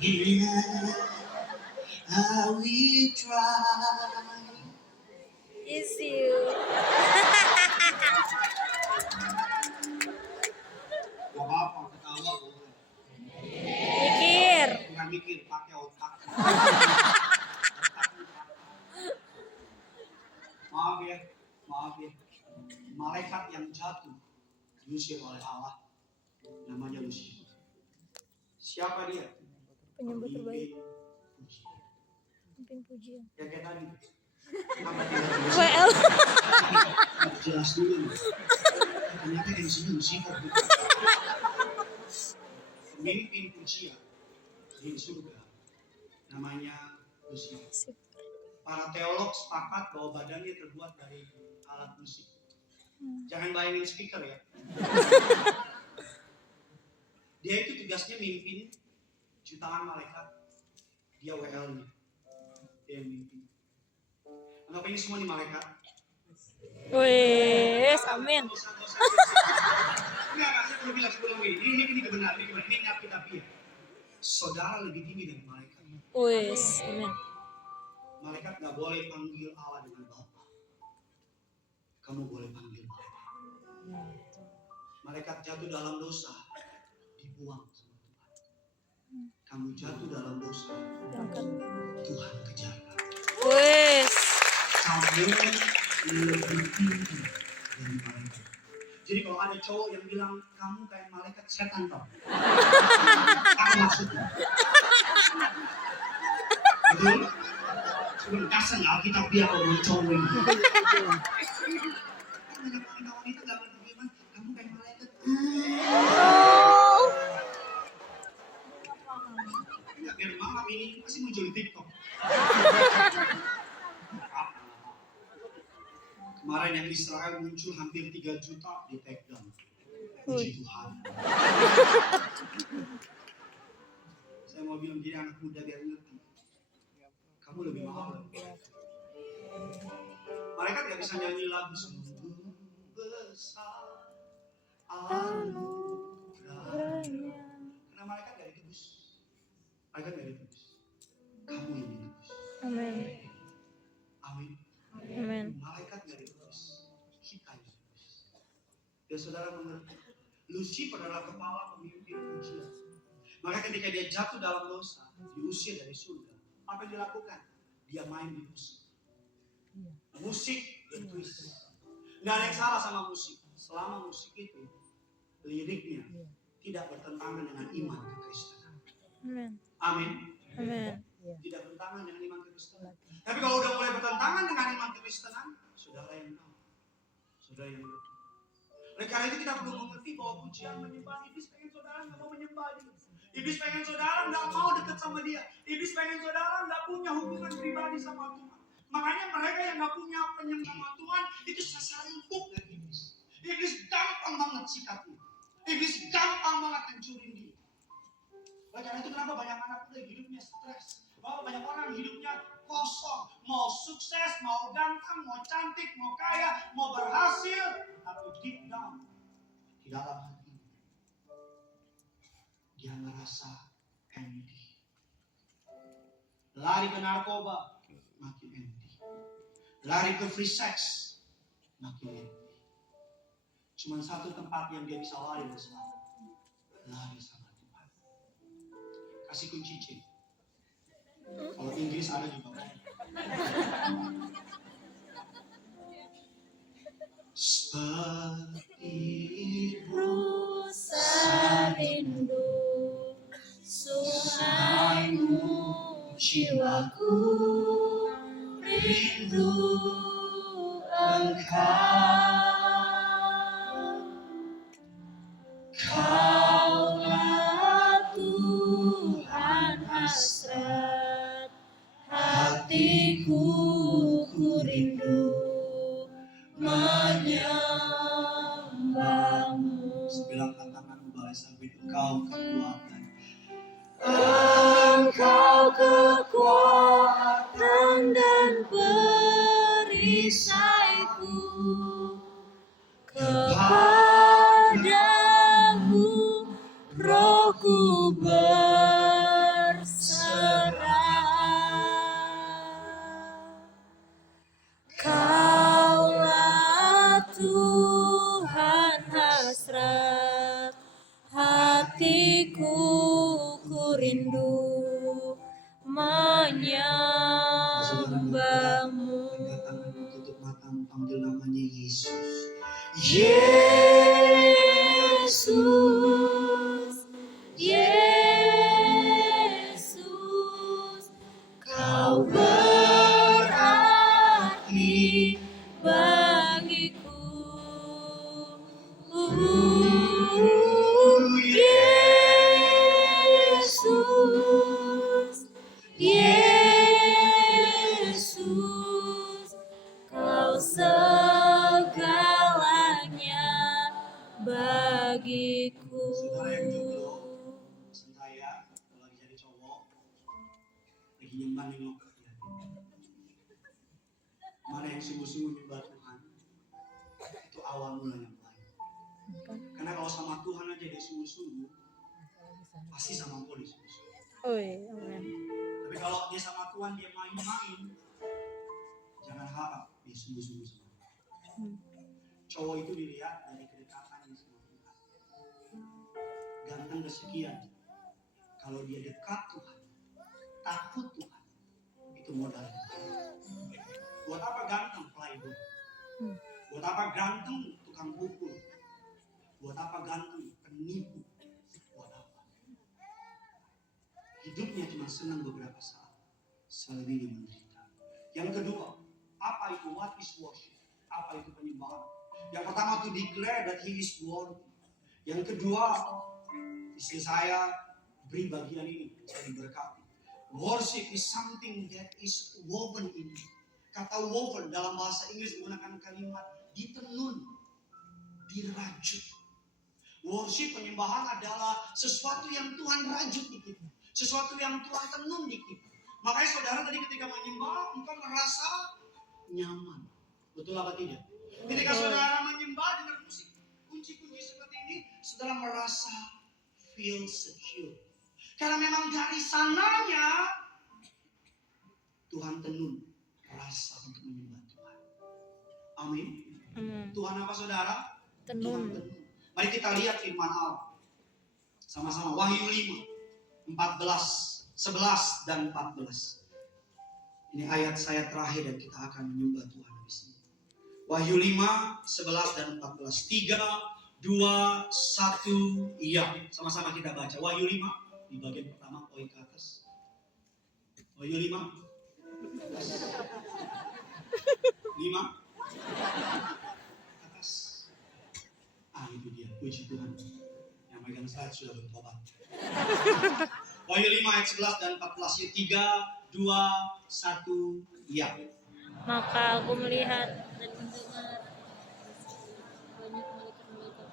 Here I will try. Is you. Gak apa-apa, ketawa boleh. Mikir. Bukan mikir, pakai otak. Maaf ya. Malaikat yang jatuh diusir oleh Allah, namanya Lucifer. Siapa dia? Penyembah terbaik. Pujian. Pemimpin pujian. Ya kayak tadi. Kenapa dia WL. jelas dulu nih. Ternyata MC-nya Lucifer. Pemimpin pujian di surga namanya Lucifer. Para teolog sepakat bahwa badannya terbuat dari alat musik. Jangan bayangin speaker ya. Dia itu tugasnya mimpin jutaan malaikat. Dia WL-nya. Dia yang mimpin. Anggap ini semua nih malaikat. Wes, amin. Enggak, saya perlu bilang sebelum ini. Ini kebenaran, ini Alkitab ya. Saudara lebih tinggi dari malaikat. Wes, amin. Malaikat nggak boleh panggil Allah dengan Bapa. Kamu boleh panggil Bapa. Malaikat jatuh dalam dosa, dibuang sama Tuhan. Kamu jatuh dalam dosa, Tuhan kejar. Wes. Kamu lebih tinggi dari malaikat. Jadi kalau ada cowok yang bilang kamu kayak malaikat, setan tau. Apa maksudnya? Betul? Sebelum kasar Alkitab dia kalau cowok ini. Banyak wanita gak berfirman, kamu kayak malaikat. Ya biar malam ini pasti muncul di TikTok. Kemarin yang Israel muncul hampir 3 juta di take down. Puji Tuhan. Saya mau bilang jadi anak muda biar ngerti. Kamu lebih mahal. Malaikat gak bisa nyanyi lagu sungguh besar anugerahnya. Karena malaikat gak ditebus. Malaikat gak ditebus. Kamu yang ditebus. Amin. Amin. Amin. Malaikat gak ditebus. Kita yang ditebus. Ya saudara mengerti. Lucifer adalah kepala pemimpin pujian. Maka ketika dia jatuh dalam dosa, diusir dari surga, apa yang dilakukan? Dia main di musik. Musik twist. Nggak ada yang salah sama musik. Selama musik itu, liriknya tidak bertentangan dengan iman kekristenan. Amin. Amin. Amin. Tidak bertentangan dengan iman kekristenan. Tapi kalau udah mulai bertentangan dengan iman kekristenan, saudara yang tahu. Saudara yang tahu. Oleh karena itu kita perlu mengerti bahwa pujian menyembah iblis pengen saudara nggak mau menyembah dia. Iblis pengen saudara nggak mau dekat sama dia. Iblis pengen saudara nggak punya hubungan pribadi sama Tuhan. Makanya mereka yang nggak punya penyembah sama Tuhan itu sasaran empuk dari iblis. Iblis gampang banget sikapnya. Iblis gampang banget hancurin dia. Oleh karena itu kenapa banyak anak muda hidupnya stres. Bahwa banyak orang hidupnya kosong. Mau sukses, mau ganteng, mau cantik, mau kaya, mau berhasil. Tapi deep down, di dalam hati, dia merasa empty. Lari ke narkoba, makin empty. Lari ke free sex, makin empty. Cuma satu tempat yang dia bisa lari dan selamat. Lari sama Tuhan. Kasih kunci C. Kalau Inggris ada juga. Seperti rusa rindu sungaimu, jiwaku rindu engkau. Kaulah Tuhan hasrat hatiku, ku rindu menyembahmu. Sebelah tanganmu balai sabit, engkau kekuatan. Engkau kekuatan dan perisaiku. Kepadamu roh rindu menyembahmu. Angkat tanganmu, tutup matamu, panggil namanya Yesus. Yesus, Yesus, Kau berarti bagiku. Yesus, Yesus, Kau segalanya bagiku. Saudara yang jomblo, pesan saya, kalau lagi jadi cowok, lagi nyembah-nyembah ke dia. Mana yang sungguh-sungguh nyembah Tuhan, itu awal mula yang baik. Karena kalau sama Tuhan aja dia sungguh-sungguh, pasti sama Engkau dia sungguh-sungguh. Amen. Tapi kalau dia sama Tuhan dia main-main, jangan harap dia sungguh-sungguh sama Tuhan. Cowok itu dilihat dari kedekatannya sama Tuhan. Ganteng kesekian, kalau dia dekat Tuhan, takut Tuhan, itu modal. Buat apa ganteng playboy? Buat apa ganteng tukang pukul? Buat apa ganteng penipu? Buat apa? Hidupnya cuma senang beberapa saat, selebihnya menderita. Yang kedua, apa itu what is worship? Apa itu penyembahan? Yang pertama to declare that he is worthy. Yang kedua, istri saya beri bagian ini, saya diberkati. Worship is something that is woven in you. Kata woven dalam bahasa Inggris menggunakan kalimat ditenun, dirajut. Worship, penyembahan adalah sesuatu yang Tuhan rajut di kita, sesuatu yang Tuhan tenun di kita. Makanya saudara tadi ketika menyembah, engkau merasa nyaman. Betul apa tidak? Ketika saudara menyembah dengan musik, kunci-kunci seperti ini, saudara merasa feel secure. Karena memang dari sananya Tuhan tenun rasa untuk menyembah Tuhan. Amin. Tuhan apa saudara? Tenun. Tuhan tenun. Mari kita lihat firman Allah. Sama-sama Wahyu 5, 14, 11 dan 14. Ini ayat saya terakhir dan kita akan menyembah Tuhan habis ini. Wahyu 5, 11 dan 14. 3, 2, 1, iya. Sama-sama kita baca. Wahyu 5, di bagian pertama, poin ke atas. Wahyu 5. 5. Atas. Itu dia. Puji Tuhan. Yang megang slide sudah bertobat. Wahyu 5 ayat 11 dan 14. 3, 2, 1, iya. Maka aku melihat dan mendengar banyak malaikat-malaikat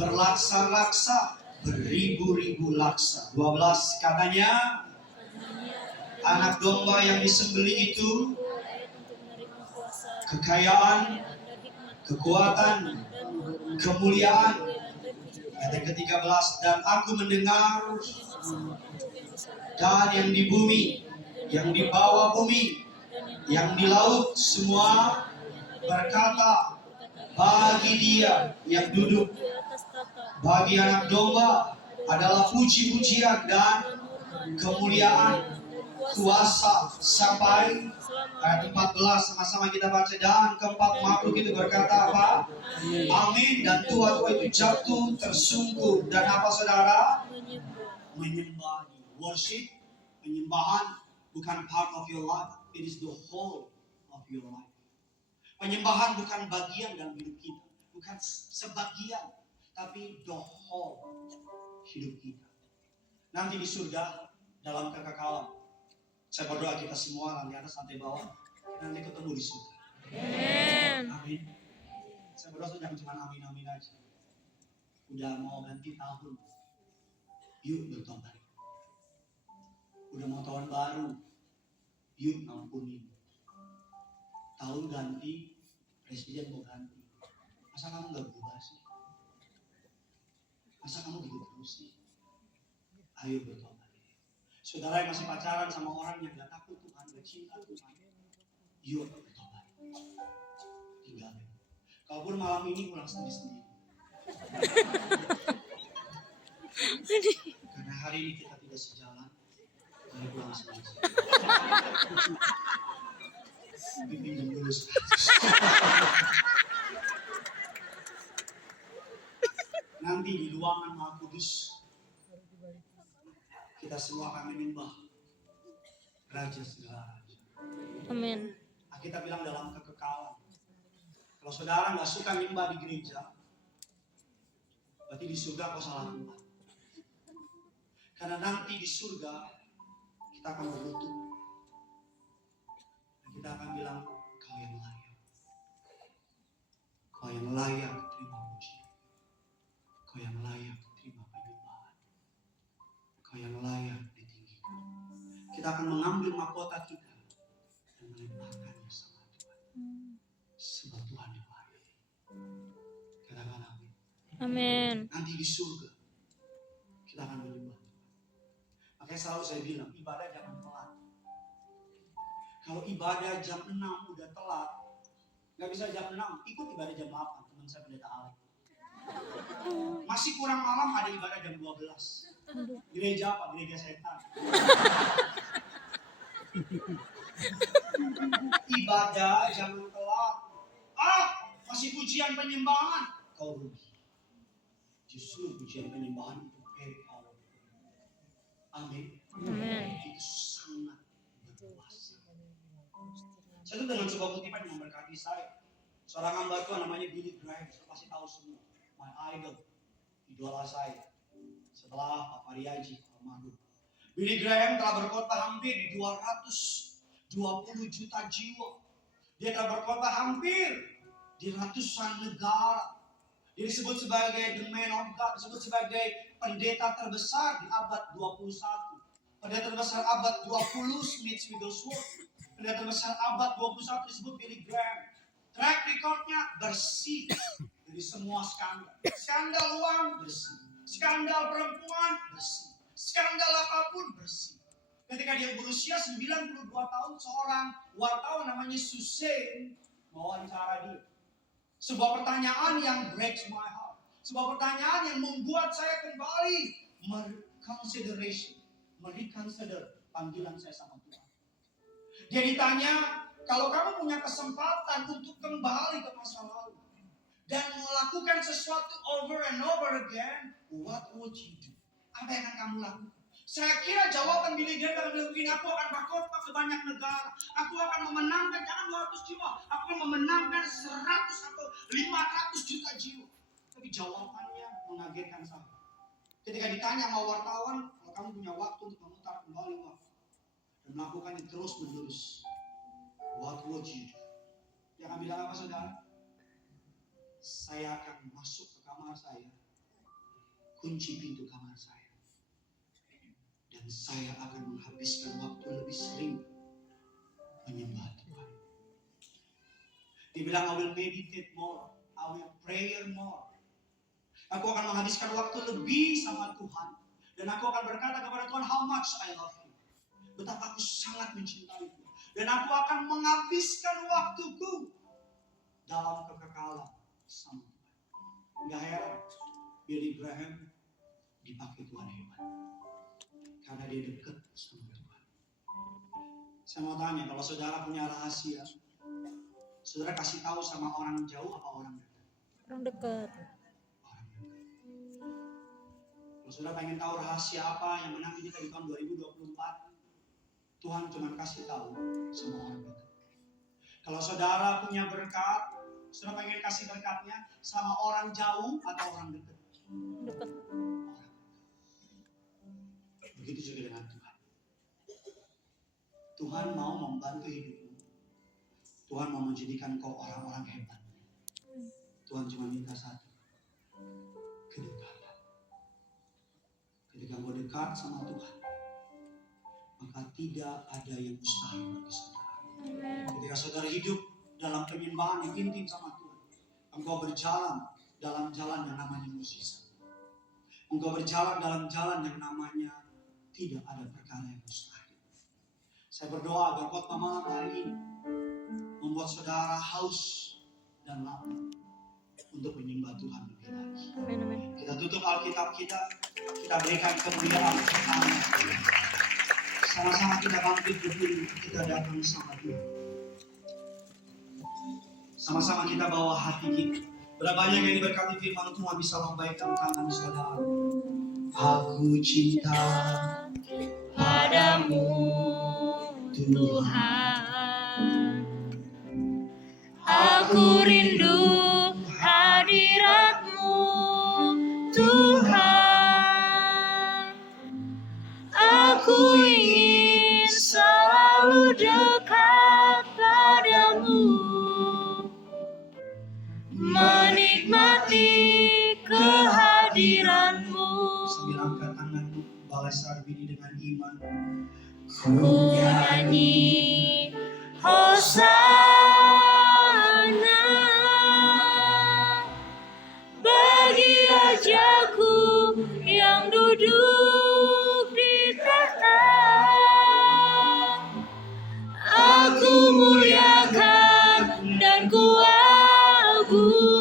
berlaksa-laksa, beribu-ribu laksa. 12 katanya, anak domba yang disembelih itu kekayaan, kekuatan, kemuliaan. Ayat yang ke-13, dan aku mendengar dan yang di bumi, yang di bawah bumi, yang di laut semua berkata, bagi dia yang duduk, bagi anak domba adalah puji-pujian dan kemuliaan, kuasa sampai. Ayat 14 sama-sama kita baca, dan keempat makhluk itu berkata apa? Amin. Dan tua-tua itu jatuh tersungkur dan apa saudara? Menyembah. Worship, penyembahan bukan part of your life, it is the whole of your life. Penyembahan bukan bagian dalam hidup kita, bukan sebagian, tapi the whole hidup kita. Nanti di surga dalam kekekalan, saya berdoa kita semua nanti atas sampai bawah nanti ketemu di surga. Amin. Saya berdoa jangan cuma amin-amin aja. Udah mau ganti tahun, yuk bertobat. Udah mau tahun baru, yuk ampunin. Tahun ganti, presiden mau ganti. Masa kamu gak berubah sih? Masa kamu gitu terus sih? Ayo bertobat. Saudara yang masih pacaran sama orang yang gak takut Tuhan, gak cinta Tuhan, yuk bertobat. Tinggalin. Kalaupun malam ini pulang sendiri-sendiri. Karena hari ini kita tidak sejalan. Mari pulang saja. Pinjam dulu. Nanti di ruangan Maha Kudus kita semua akan menyembah Raja segala raja. Amin. Kita bilang dalam kekekalan. Kalau saudara nggak suka menyembah di gereja, berarti di surga kau salah tempat. Karena nanti di surga kita akan berlutut. Dan kita akan bilang, kau yang layak. Kau yang layak terima pujian. Kau yang layak terima penyembahan. Kau yang layak ditinggikan. Kita akan mengambil mahkota kita dan melemparkannya sama Tuhan. Sebab Tuhan yang layak. Katakan amin. Amin. Nanti di surga kita akan menyembah Tuhan. Makanya selalu saya bilang, ibadah jangan telat. Kalau ibadah jam 6 udah telat, nggak bisa jam 6, ikut ibadah jam 8. Teman saya pendeta Alek. Masih kurang malam ada ibadah jam 12. Gereja apa? Gereja setan. Ibadah jangan telat. Masih pujian penyembahan. Kau rugi. Justru pujian penyembahan itu power. Amin. Amin. Itu sangat berkuasa. Saya tuh dengan sebuah kutipan yang memberkati saya. Seorang hamba Tuhan namanya Billy Graham. Saya pasti tahu semua. My idol. Idola saya. Setelah Papa Riaji almarhum. Billy Graham telah berkhotbah hampir di 220 juta jiwa. Dia telah berkhotbah hampir di ratusan negara. Dia disebut sebagai the man of God, disebut sebagai pendeta terbesar di abad 21. Pendeta terbesar abad 20 Smith Wigglesworth. Pendeta terbesar abad 21 disebut Billy Graham. Track recordnya bersih dari semua skandal. Skandal uang bersih. Skandal perempuan bersih. Skandal apapun bersih. Ketika dia berusia 92 tahun, seorang wartawan namanya Susan mewawancara dia. Sebuah pertanyaan yang breaks my heart. Sebuah pertanyaan yang membuat saya kembali mereconsider panggilan saya sama Tuhan. Dia ditanya, kalau kamu punya kesempatan untuk kembali ke masa lalu dan melakukan sesuatu over and over again, what would you do? Apa yang akan kamu lakukan? Saya kira jawaban Billy Graham akan bilang begini, aku akan berkhotbah ke banyak negara. Aku akan memenangkan, jangan 200 jiwa. Aku akan memenangkan 100 atau 500 juta jiwa. Tapi jawabannya mengagetkan saya. Ketika ditanya sama wartawan, kalau kamu punya waktu untuk memutar kembali waktu dan melakukannya terus menerus, what would you do? Dia akan bilang apa saudara? Saya akan masuk ke kamar saya, kunci pintu kamar saya. Dan saya akan menghabiskan waktu lebih sering menyembah Tuhan. Dia bilang, I will meditate more, I will pray more. Aku akan menghabiskan waktu lebih sama Tuhan. Dan aku akan berkata kepada Tuhan, how much I love you. Betapa aku sangat mencintai Tuhan. Dan aku akan menghabiskan waktuku dalam kekekalan sama Tuhan. Gak heran, Billy Graham dipakai Tuhan hebat. Karena dia dekat sama Tuhan. Saya mau tanya, kalau saudara punya rahasia, saudara kasih tahu sama orang jauh apa orang dekat? Orang dekat. Orang dekat. Kalau saudara pengen tahu rahasia apa yang menanti kita di tahun 2024, Tuhan cuma kasih tahu sama orang dekat. Kalau saudara punya berkat, saudara pengen kasih berkatnya sama orang jauh atau orang dekat? Dekat. Begitu juga dengan Tuhan. Tuhan mau membantu hidupmu. Tuhan mau menjadikan kau orang-orang hebat. Tuhan cuma minta satu. Kedekatan. Ketika kau dekat sama Tuhan, maka tidak ada yang mustahil bagi saudara. Ketika saudara hidup dalam penyembahan yang intim sama Tuhan, engkau berjalan dalam jalan yang namanya mukjizat. Engkau berjalan dalam jalan yang namanya tidak ada perkara yang mustahil. Saya berdoa agar khotbah malam hari ini membuat saudara haus dan lapar untuk menyembah Tuhan lebih lagi. Amin, amin. Kita tutup Alkitab kita berikan kemuliaan Tuhan. Sama-sama kita bangkit berdiri, kita datang sama Tuhan. Sama-sama kita bawa hati kita. Berapa banyak yang diberkati firman Tuhan bisa lambaikan tangan saudara. Aku cinta padamu Tuhan, aku rindu hadirat-Mu Tuhan, aku ingin selalu dekat padamu, menikmati kehadiran-Mu. Sambil angkat tanganmu, balas sarbini dengan iman. Ku nyanyi Hosana bagi Rajaku yang duduk di tahta. Aku muliakan dan ku agungkan